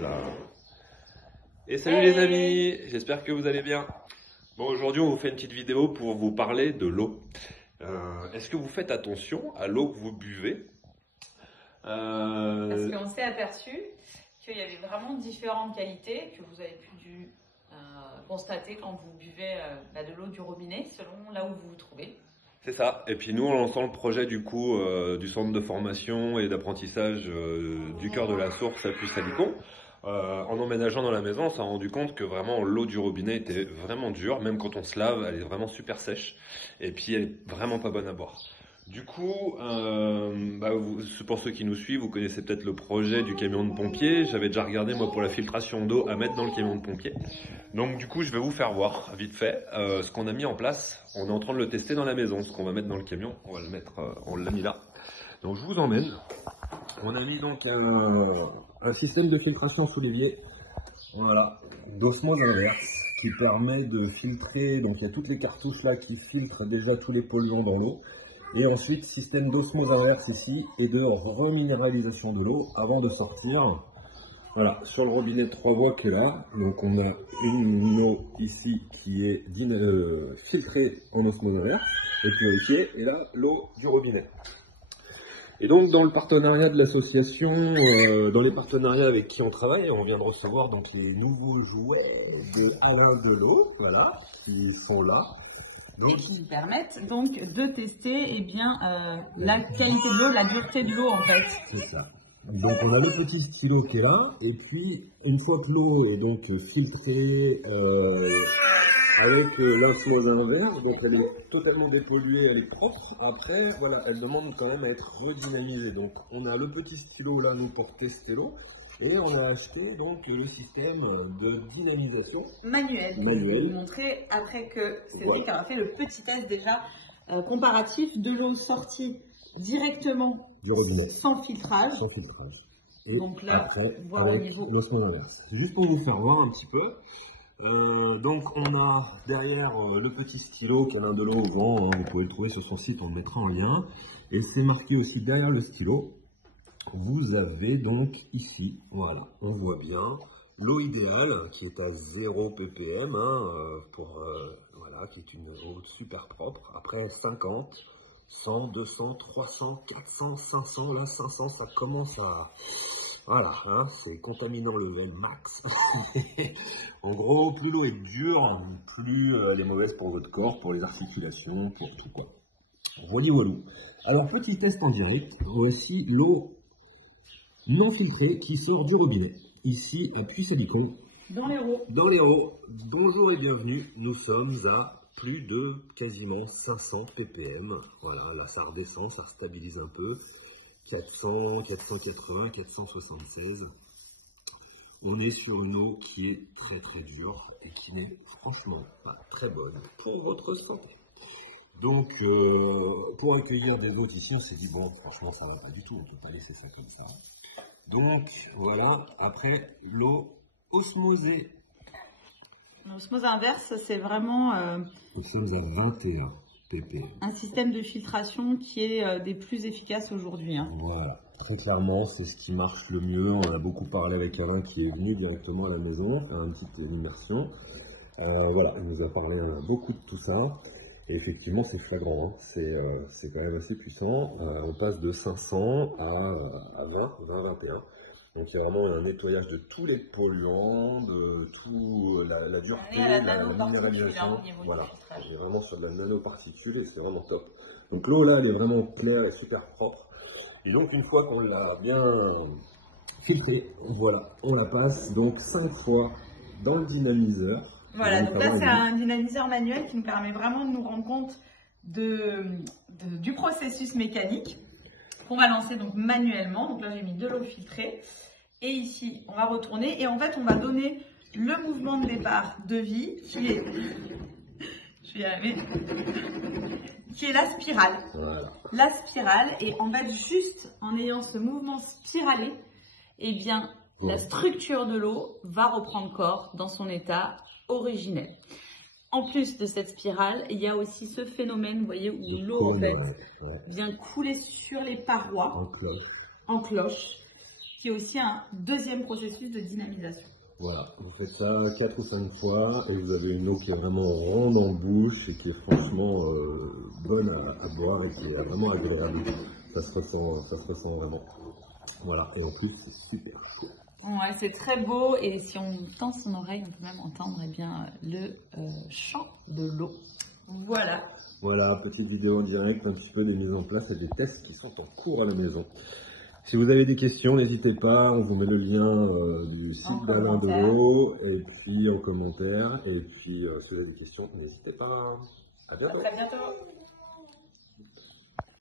Là. Et salut les amis, j'espère que vous allez bien. Bon, aujourd'hui on vous fait une petite vidéo pour vous parler de l'eau. Est-ce que vous faites attention à l'eau que vous buvez? Parce qu'on s'est aperçu qu'il y avait vraiment différentes qualités que vous avez pu constater quand vous buvez de l'eau du robinet selon là où vous vous trouvez. C'est ça. Et puis nous, en lançant le projet du coup du centre de formation et d'apprentissage du cœur de la source à Puy-Salicon, en emménageant dans la maison, on s'est rendu compte que vraiment l'eau du robinet était vraiment dure. Même quand on se lave, elle est vraiment super sèche. Et puis elle est vraiment pas bonne à boire. Du coup, pour ceux qui nous suivent, vous connaissez peut-être le projet du camion de pompier. J'avais déjà regardé moi pour la filtration d'eau à mettre dans le camion de pompier. Donc du coup, je vais vous faire voir vite fait ce qu'on a mis en place. On est en train de le tester dans la maison, ce qu'on va mettre dans le camion. On va le mettre, on l'a mis là. Donc je vous emmène. On a mis donc un système de filtration sous l'évier. Voilà, d'osmose inverse qui permet de filtrer. Donc il y a toutes les cartouches là qui filtrent déjà tous les polluants dans l'eau. Et ensuite, système d'osmose inverse ici et de reminéralisation de l'eau avant de sortir. Voilà, sur le robinet de 3 voies qui est là. Donc on a une eau ici qui est filtrée en osmose inverse et purifiée. Et là, l'eau du robinet. Et donc dans le partenariat de l'association, dans les partenariats avec qui on travaille, on vient de recevoir donc les nouveaux jouets de Alain Delot, voilà, qui sont là. Et qui permettent donc de tester la qualité de l'eau, la dureté de l'eau en fait. C'est ça. Donc on a le petit stylo qui est là, et puis une fois que l'eau est donc filtrée avec l'osmose inverse, donc elle est totalement dépolluée, elle est propre. Après, voilà, elle demande quand même à être redynamisée. Donc on a le petit stylo là nous pour tester l'eau. Et on a acheté donc le système de dynamisation manuel. Je vais vous montrer après que Cédric a fait le petit test déjà comparatif de l'eau sortie directement du robinet, sans filtrage. Et donc là, après, voir le niveau. L'osmose inverse. Juste pour vous faire voir un petit peu. Donc on a derrière le petit stylo qu'Alain Delot vend, hein, vous pouvez le trouver sur son site, on le mettra en lien. Et c'est marqué aussi derrière le stylo. Vous avez donc ici, voilà, on voit bien l'eau idéale qui est à 0 ppm, voilà, qui est une eau super propre. Après 50, 100, 200, 300, 400, 500, là 500, ça commence à... Voilà, hein, c'est contaminant level max. En gros, plus l'eau est dure, plus elle est mauvaise pour votre corps, pour les articulations, pour tout quoi. Voilà. Alors, petit test en direct, voici l'eau non filtrée qui sort du robinet. Ici, à Puy-Salicon. Dans l'Hérault. Dans l'Hérault. Bonjour et bienvenue. Nous sommes à plus de quasiment 500 ppm. Voilà, là ça redescend, ça stabilise un peu. 400, 480, 476. On est sur une eau qui est très très dure et qui n'est franchement pas très bonne pour votre santé. Donc, pour accueillir des hôtes ici, on s'est dit, bon, franchement, ça va pas du tout, on peut pas laisser ça comme ça. Donc, voilà, après, l'eau osmosée. L'osmose inverse, c'est vraiment Nous sommes à 21 ppm. Un système de filtration qui est des plus efficaces aujourd'hui. Hein. Voilà, très clairement, c'est ce qui marche le mieux. On a beaucoup parlé avec Alain qui est venu directement à la maison, faire une petite immersion. Voilà, il nous a parlé beaucoup de tout ça. Et effectivement, c'est flagrant, hein. C'est quand même assez puissant. On passe de 500 à 20, 21. Donc il y a vraiment un nettoyage de tous les polluants, de tout la dureté, la minéralisation. Voilà, on est vraiment sur de la nanoparticule et c'est vraiment top. Donc l'eau là, elle est vraiment claire et super propre. Et donc une fois qu'on l'a bien filtrée, voilà, on la passe donc 5 fois dans le dynamiseur. Voilà, donc là c'est un dynamiseur manuel qui nous permet vraiment de nous rendre compte du processus mécanique qu'on va lancer donc manuellement. Donc là j'ai mis de l'eau filtrée et ici on va retourner et en fait on va donner le mouvement de départ de vie qui est, je vais y arriver, qui est la spirale. Voilà. La spirale, et en fait juste en ayant ce mouvement spiralé, eh bien la structure de l'eau va reprendre corps dans son état originel. En plus de cette spirale, il y a aussi ce phénomène, vous voyez, où l'eau en fait vient couler sur les parois en cloche. qui est aussi un deuxième processus de dynamisation. Voilà, vous faites ça 4 ou 5 fois et vous avez une eau qui est vraiment ronde en bouche et qui est franchement bonne à boire et qui est vraiment agréable. Ça se ressent vraiment. Voilà, et en plus c'est super chaud. Ouais, c'est très beau et si on tend son oreille, on peut même entendre le chant de l'eau. Voilà. Voilà, petite vidéo en direct, un petit peu des mises en place et des tests qui sont en cours à la maison. Si vous avez des questions, n'hésitez pas, on vous met le lien du site d'Alain Delot et puis en commentaire. Et puis si vous avez des questions, n'hésitez pas. À bientôt. À très bientôt.